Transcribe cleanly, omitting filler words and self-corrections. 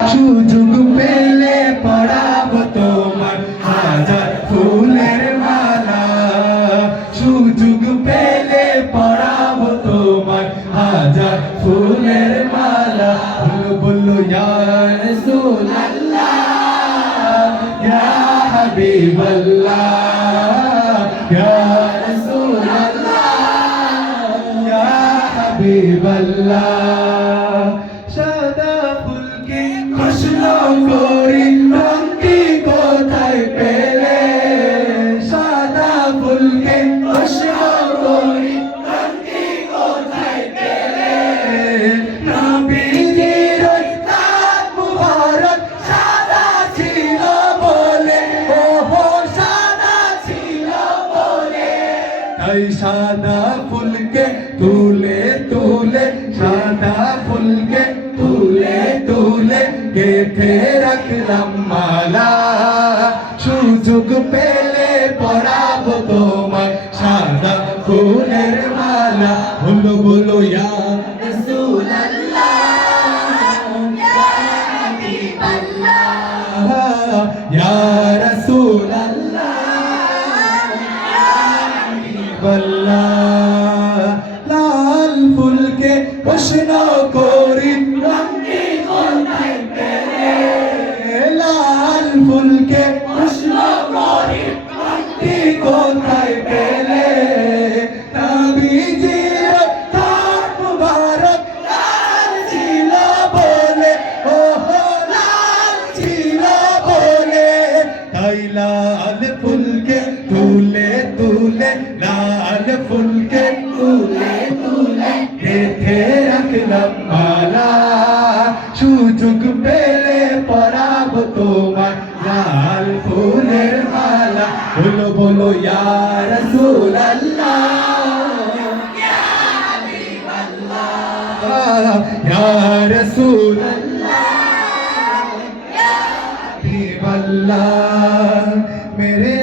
সুযোগ পেলে পরাবো তোমার হাজার ফুলের মালা, সুযোগ পেলে পরাবো তোমার হাজার ফুলের মালা। বলো বলো ইয়া রাসূলুল্লাহ ইয়া হাবিবাল্লাহ ইয়া রাসূলুল্লাহ ইয়া হাবিবাল্লাহ। সাদা ফুলকে খুশলো করি রঙটি কোথায় পেলে, সাদা ফুলকে খুশলো করি রঙটি কোথায় পেলে। নবীজির নাম মুবারক সাদা ছিল বলে, ওহো সাদা ছিল বলে। তাই সাদা ফুলকে তুলে তুলে, সাদা ফুলকে তুলে তুলে গেঁথে রাখলাম মালা। সুযোগ পেলে পরাবো তোমার সাদা ফুলের মালা। বলো বলো ইয়া রাসূলুল্লাহ ইয়া হাবিবাল্লাহ ইয়া রাসূলুল্লাহ ইয়া হাবিবাল্লাহ। লাল ফুলকে প্রশ্ন করি রঙটি কোথায় পেলে, লাল ফুলকে প্রশ্ন করি রঙটি কোথায় পেলে। নবীজির নাম মুবারক লাল ছিল বলে, ওহো লাল ছিল বলে। তাই লাল ফুলকে তুলে তুলে, লাল ফুলকে তুলে তুলে গেঁথে রাখলাম মালা। সুযোগ পেলে পরাবো তোমার লাল ফুলের মালা। বলো বলো ইয়া রাসূলুল্লাহ ইয়া হাবিবাল্লাহ ইয়া রাসূলুল্লাহ ইয়া হাবিবাল্লাহ। मेरे